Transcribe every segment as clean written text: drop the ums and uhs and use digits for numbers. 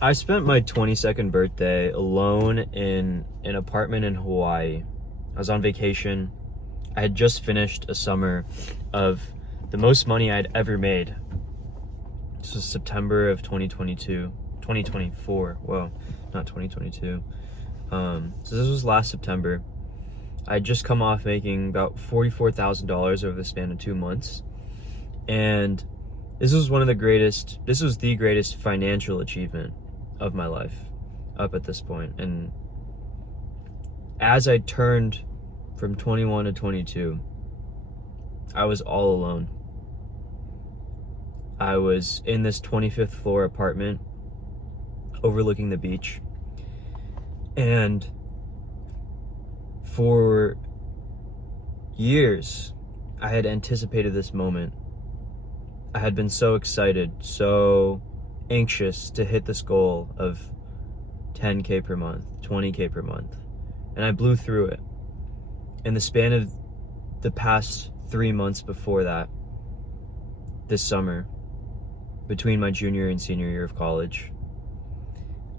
I spent my 22nd birthday alone in an apartment in Hawaii. I was on vacation. I had just finished a summer of the most money I'd ever made. This was September of 2024. Whoa, not 2022. So this was last September. I had just come off making about $44,000 over the span of 2 months. And this was the greatest financial achievement of my life up at this point. And as I turned from 21 to 22, I was all alone. I was in this 25th floor apartment overlooking the beach. And for years, I had anticipated this moment. I had been so excited, so anxious to hit this goal of 10K per month, 20K per month. And I blew through it. In the span of the past 3 months before that, this summer, between my junior and senior year of college,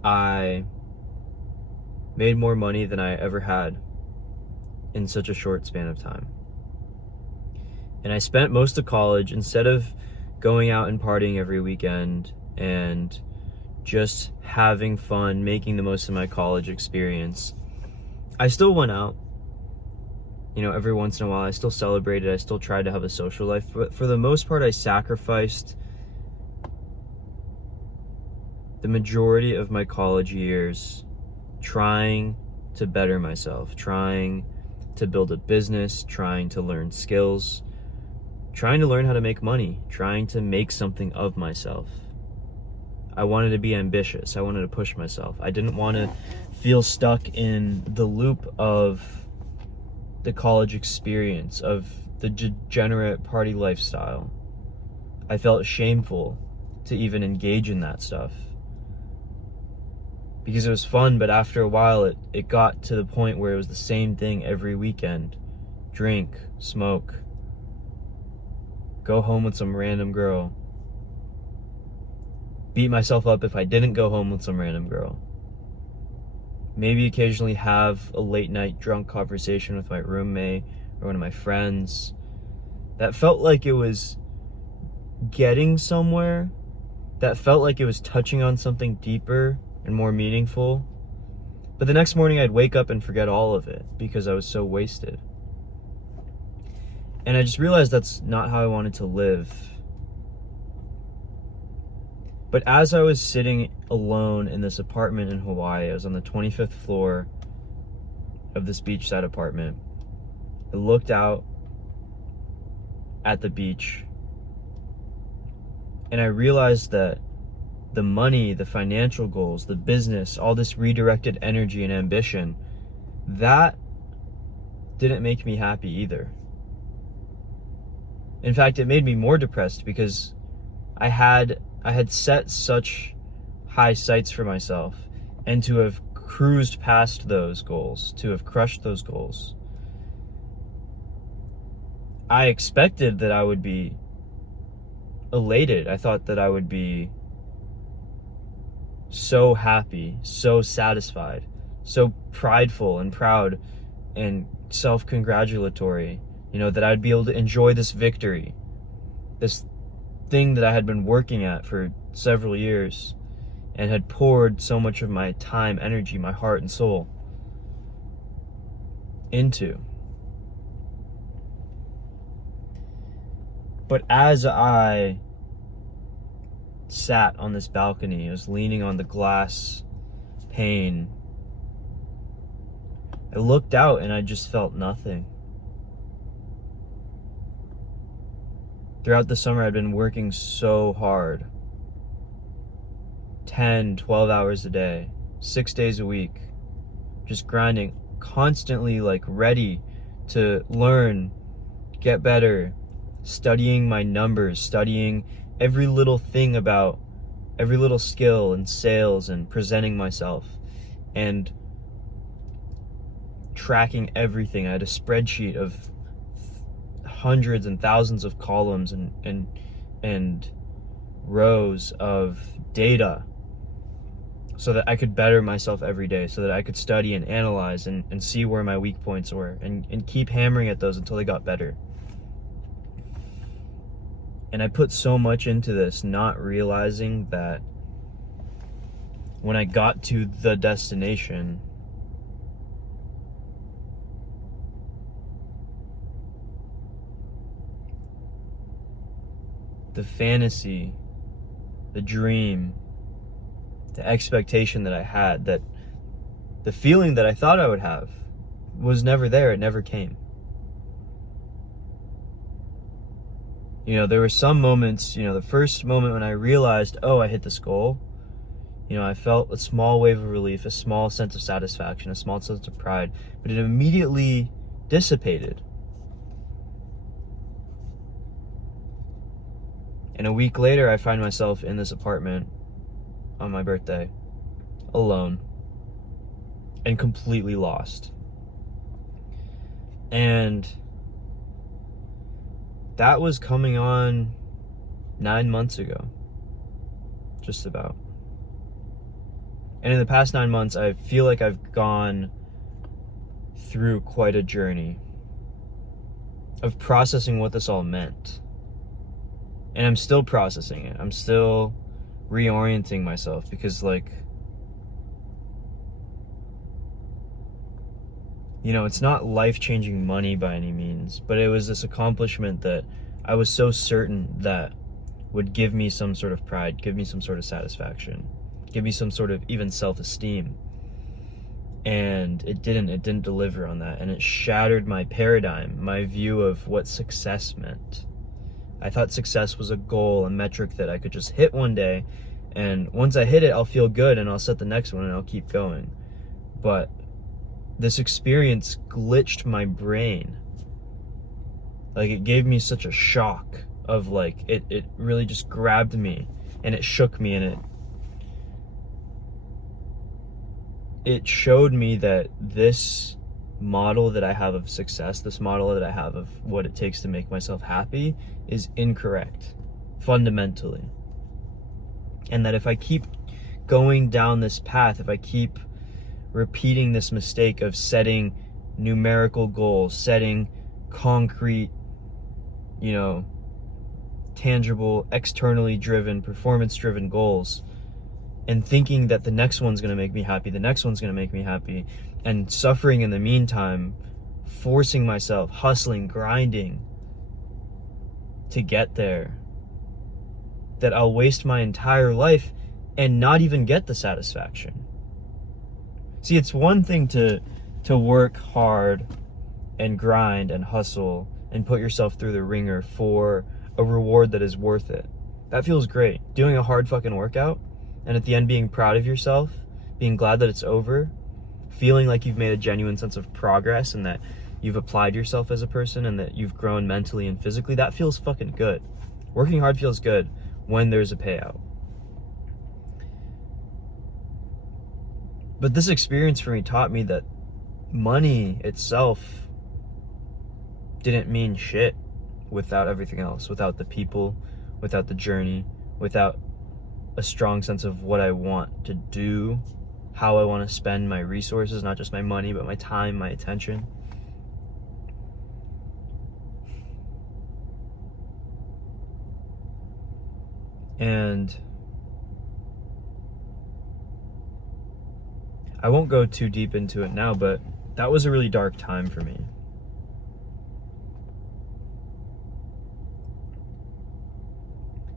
I made more money than I ever had in such a short span of time. And I spent most of college, instead of going out and partying every weekend and just having fun, making the most of my college experience, I still went out. Every once in a while, I still celebrated. I still tried to have a social life. But for the most part, I sacrificed the majority of my college years trying to better myself, trying to build a business, trying to learn skills, trying to learn how to make money, trying to make something of myself. I wanted to be ambitious. I wanted to push myself. I didn't want to feel stuck in the loop of the college experience, of the degenerate party lifestyle. I felt shameful to even engage in that stuff because it was fun, but after a while it got to the point where it was the same thing every weekend. Drink, smoke, go home with some random girl, beat myself up if I didn't go home with some random girl, maybe occasionally have a late night drunk conversation with my roommate or one of my friends that felt like it was getting somewhere, that felt like it was touching on something deeper and more meaningful. But the next morning I'd wake up and forget all of it because I was so wasted. And I just realized that's not how I wanted to live. But as I was sitting alone in this apartment in Hawaii, I was on the 25th floor of this beachside apartment. I looked out at the beach and I realized that the money, the financial goals, the business, all this redirected energy and ambition, that didn't make me happy either. In fact, it made me more depressed because I had set such high sights for myself, and to have cruised past those goals, to have crushed those goals, I expected that I would be elated. I thought that I would be so happy, so satisfied, so prideful and proud and self-congratulatory, that I'd be able to enjoy this victory, this thing that I had been working at for several years and had poured so much of my time, energy, my heart and soul into. But as I sat on this balcony, I was leaning on the glass pane, I looked out and I just felt nothing. Throughout the summer, I'd been working so hard. 10, 12 hours a day, 6 days a week, just grinding, constantly ready to learn, get better, studying my numbers, studying every little thing about every little skill and sales and presenting myself and tracking everything. I had a spreadsheet of hundreds and thousands of columns and rows of data so that I could better myself every day, so that I could study and analyze and see where my weak points were and keep hammering at those until they got better. And I put so much into this, not realizing that when I got to the destination, the fantasy, the dream, the expectation that I had, that the feeling that I thought I would have was never there. It never came. You know, there were some moments, you know, the first moment when I realized, oh, I hit this goal, you know, I felt a small wave of relief, a small sense of satisfaction, a small sense of pride, but it immediately dissipated. And a week later, I find myself in this apartment on my birthday, alone, and completely lost. And that was coming on 9 months ago, just about. And in the past 9 months, I feel like I've gone through quite a journey of processing what this all meant. And I'm still processing it. I'm still reorienting myself because, like, you know, it's not life-changing money by any means, but it was this accomplishment that I was so certain that would give me some sort of pride, give me some sort of satisfaction, give me some sort of even self-esteem. And it didn't deliver on that. And it shattered my paradigm, my view of what success meant. I thought success was a goal, a metric that I could just hit one day, and once I hit it, I'll feel good and I'll set the next one and I'll keep going. But this experience glitched my brain. Like, it gave me such a shock of, like, it really just grabbed me and it shook me, and it showed me that this model that I have of success, this model that I have of what it takes to make myself happy, is incorrect, fundamentally. And that if I keep going down this path, if I keep repeating this mistake of setting numerical goals, setting concrete, you know, tangible, externally driven, performance driven goals, and thinking that the next one's going to make me happy, the next one's going to make me happy, and suffering in the meantime, forcing myself, hustling, grinding to get there, that I'll waste my entire life and not even get the satisfaction. See, it's one thing to work hard and grind and hustle and put yourself through the ringer for a reward that is worth it. That feels great. Doing a hard fucking workout and at the end being proud of yourself, being glad that it's over, feeling like you've made a genuine sense of progress and that you've applied yourself as a person and that you've grown mentally and physically, that feels fucking good. Working hard feels good when there's a payout. But this experience for me taught me that money itself didn't mean shit without everything else, without the people, without the journey, without a strong sense of what I want to do, how I want to spend my resources, not just my money, but my time, my attention. And I won't go too deep into it now, but that was a really dark time for me.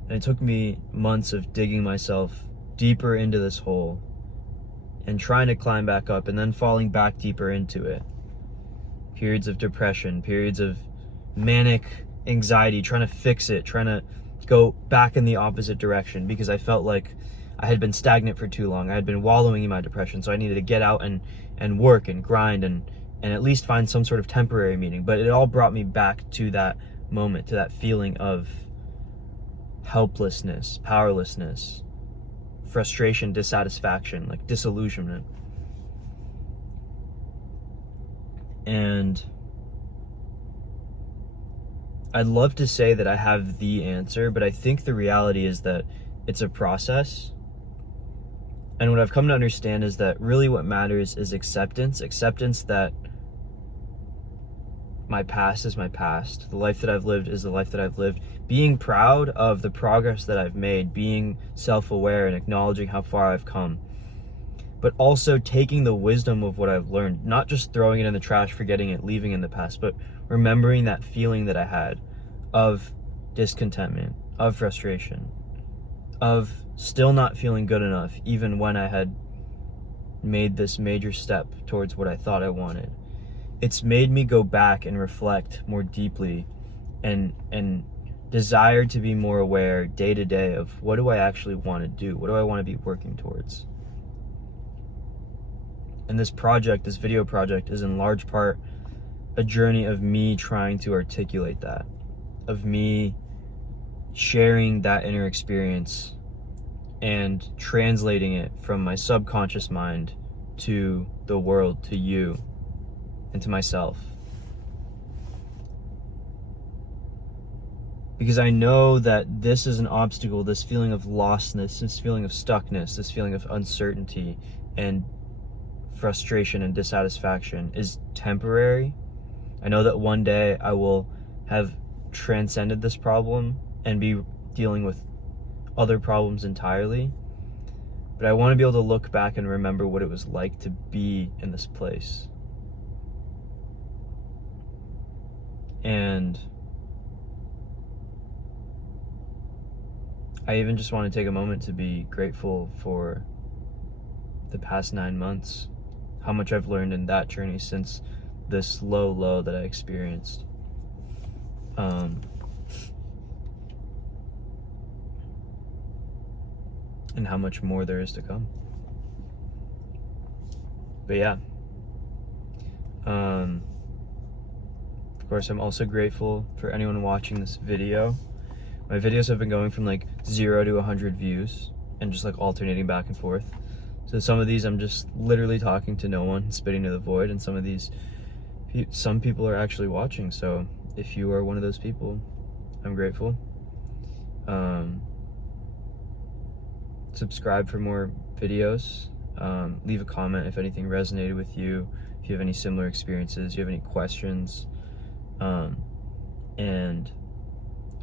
And it took me months of digging myself deeper into this hole and trying to climb back up and then falling back deeper into it. Periods of depression, periods of manic anxiety, trying to fix it, trying to go back in the opposite direction because I felt like I had been stagnant for too long. I had been wallowing in my depression, so I needed to get out and work and grind and at least find some sort of temporary meaning. But it all brought me back to that moment, to that feeling of helplessness, powerlessness, frustration, dissatisfaction, like disillusionment. And I'd love to say that I have the answer, but I think the reality is that it's a process. And what I've come to understand is that really what matters is acceptance that my past is my past. The life that I've lived is the life that I've lived. Being proud of the progress that I've made, being self-aware and acknowledging how far I've come. But also taking the wisdom of what I've learned, not just throwing it in the trash, forgetting it, leaving in the past, but remembering that feeling that I had of discontentment, of frustration, of still not feeling good enough, even when I had made this major step towards what I thought I wanted. It's made me go back and reflect more deeply and desire to be more aware day to day of what do I actually want to do? What do I want to be working towards? And this project, this video project, is in large part a journey of me trying to articulate that, of me sharing that inner experience and translating it from my subconscious mind to the world, to you, and to myself. Because I know that this is an obstacle, this feeling of lostness, this feeling of stuckness, this feeling of uncertainty and frustration and dissatisfaction is temporary. I know that one day I will have transcended this problem and be dealing with other problems entirely. But I want to be able to look back and remember what it was like to be in this place. And I even just want to take a moment to be grateful for the past 9 months, how much I've learned in that journey since this low that I experienced. And how much more there is to come. But yeah. Of course, I'm also grateful for anyone watching this video. My videos have been going from like 0 to 100 views and just like alternating back and forth. So some of these I'm just literally talking to no one, spitting to the void, and some of these, some people are actually watching. So if you are one of those people, I'm grateful. Subscribe for more videos. Leave a comment if anything resonated with you, if you have any similar experiences, you have any questions. And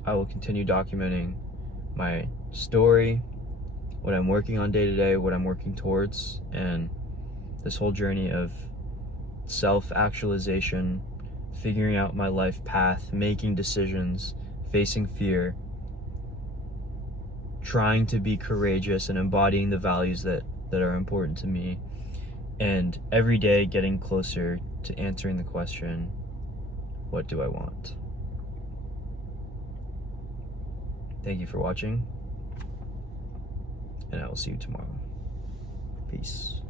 I will continue documenting my story, what I'm working on day to day, what I'm working towards, and this whole journey of self-actualization, figuring out my life path, making decisions, facing fear, trying to be courageous and embodying the values that are important to me, and every day getting closer to answering the question, what do I want? Thank you for watching, and I will see you tomorrow. Peace.